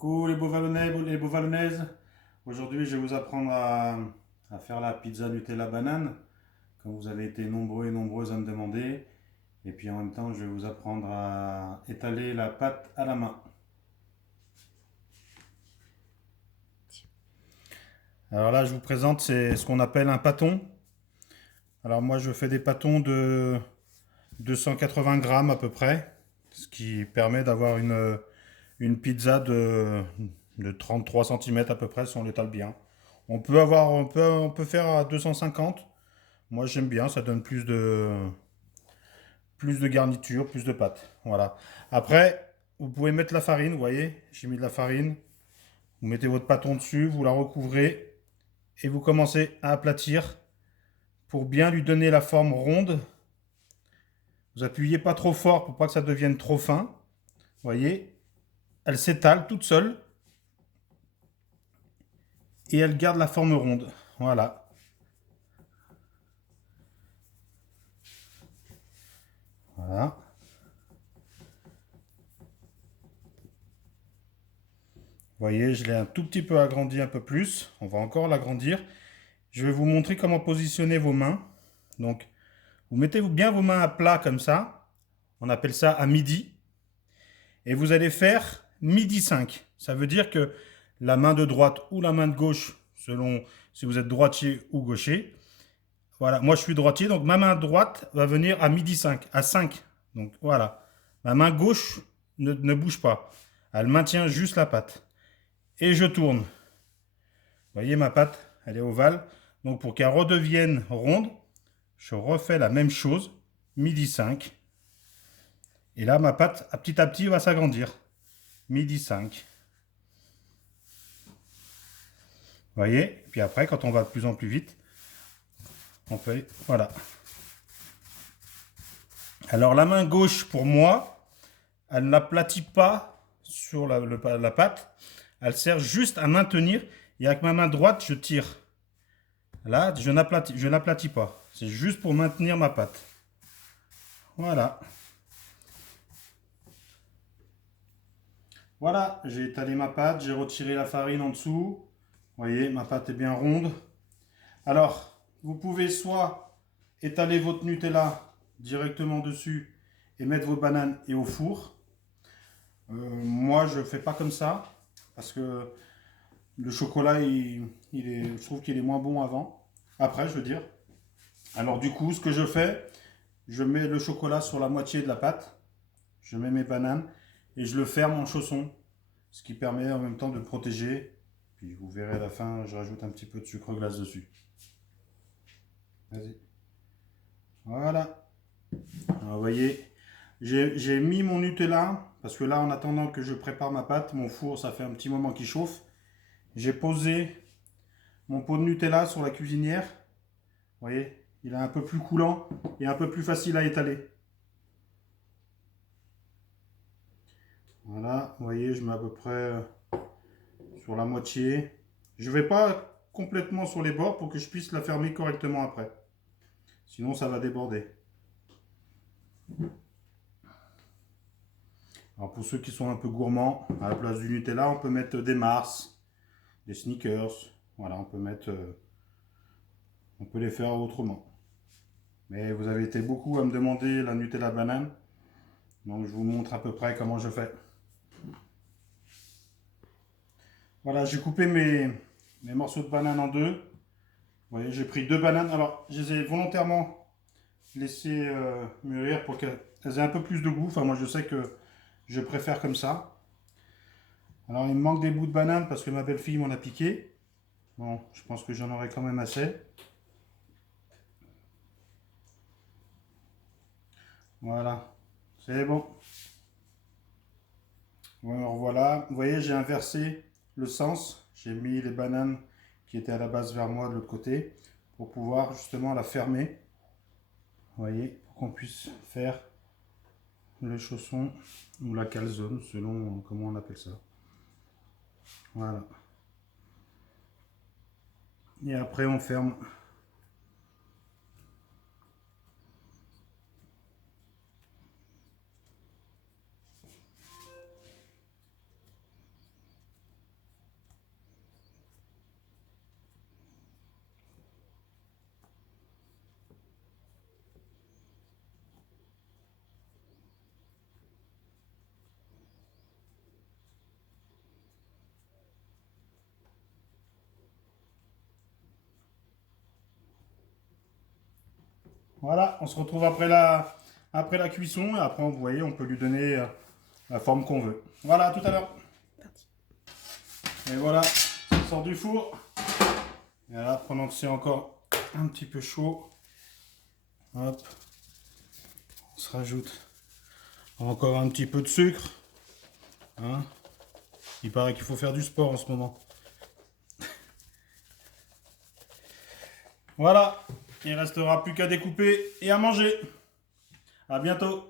Coucou les beaux Vallonnais, les beaux Vallonnaises. Aujourd'hui, je vais vous apprendre à faire la pizza Nutella banane, comme vous avez été nombreux et nombreuses à me demander. Et puis en même temps, je vais vous apprendre à étaler la pâte à la main. Alors là, je vous présente, c'est ce qu'on appelle un pâton. Alors moi, je fais des pâtons de 280 grammes à peu près, ce qui permet d'avoir une pizza de 33 cm à peu près si on l'étale bien. On peut faire à 250. Moi j'aime bien, ça donne plus de garniture, plus de pâte. Voilà. Après, vous pouvez mettre la farine, vous voyez, j'ai mis de la farine. Vous mettez votre pâton dessus, vous la recouvrez et vous commencez à aplatir pour bien lui donner la forme ronde. Vous appuyez pas trop fort pour pas que ça devienne trop fin. Vous voyez, elle s'étale toute seule et elle garde la forme ronde. Voilà. Voilà. Vous voyez, je l'ai un tout petit peu agrandi un peu plus. On va encore l'agrandir. Je vais vous montrer comment positionner vos mains. Donc, vous mettez bien vos mains à plat comme ça. On appelle ça à midi. Et vous allez faire midi 5. Ça veut dire que la main de droite ou la main de gauche, selon si vous êtes droitier ou gaucher. Voilà, moi je suis droitier, donc ma main droite va venir à midi 5, à 5. Donc voilà. Ma main gauche ne bouge pas. Elle maintient juste la patte. Et je tourne. Vous voyez ma pâte, elle est ovale. Donc pour qu'elle redevienne ronde, je refais la même chose, midi 5. Et là, ma pâte, à petit, va s'agrandir. Midi 5. Vous voyez? Puis après, quand on va de plus en plus vite, on fait... Voilà. Alors la main gauche, pour moi, elle n'aplatit pas sur la pâte. Elle sert juste à maintenir. Et avec ma main droite, je tire. Là, je n'aplatis pas. C'est juste pour maintenir ma pâte. Voilà. Voilà, j'ai étalé ma pâte, j'ai retiré la farine en dessous. Vous voyez, ma pâte est bien ronde. Alors, vous pouvez soit étaler votre Nutella directement dessus et mettre vos bananes et au four. Moi, je ne fais pas comme ça parce que le chocolat, je trouve qu'il est moins bon avant. Après, je veux dire. Alors du coup, ce que je fais, je mets le chocolat sur la moitié de la pâte. Je mets mes bananes et je le ferme en chausson. Ce qui permet en même temps de le protéger. Puis vous verrez à la fin, je rajoute un petit peu de sucre glace dessus. Vas-y. Voilà. Alors, vous voyez, j'ai mis mon Nutella, parce que là, en attendant que je prépare ma pâte, mon four, ça fait un petit moment qu'il chauffe. J'ai posé mon pot de Nutella sur la cuisinière. Vous voyez, il est un peu plus coulant et un peu plus facile à étaler. Voilà, vous voyez, je mets à peu près sur la moitié. Je ne vais pas complètement sur les bords pour que je puisse la fermer correctement après. Sinon, ça va déborder. Alors pour ceux qui sont un peu gourmands, à la place du Nutella, on peut mettre des Mars, des Snickers. Voilà, on peut les faire autrement. Mais vous avez été beaucoup à me demander la Nutella banane. Donc je vous montre à peu près comment je fais. Voilà, j'ai coupé mes morceaux de banane en deux. Vous voyez, j'ai pris deux bananes. Alors, je les ai volontairement laissées mûrir pour qu'elles aient un peu plus de goût. Enfin, moi, je sais que je préfère comme ça. Alors, il me manque des bouts de banane parce que ma belle-fille m'en a piqué. Bon, je pense que j'en aurai quand même assez. Voilà, c'est bon. Alors voilà, vous voyez, j'ai inversé le sens. J'ai mis les bananes qui étaient à la base vers moi de l'autre côté pour pouvoir justement la fermer. Vous voyez, pour qu'on puisse faire le chausson ou la calzone selon comment on appelle ça. Voilà. Et après on ferme. Voilà, on se retrouve après la cuisson et après, vous voyez, on peut lui donner la forme qu'on veut. Voilà, à tout à l'heure. Et voilà, ça sort du four. Et là, pendant que c'est encore un petit peu chaud, hop, on se rajoute encore un petit peu de sucre. Hein. Il paraît qu'il faut faire du sport en ce moment. Voilà, il ne restera plus qu'à découper et à manger. À bientôt.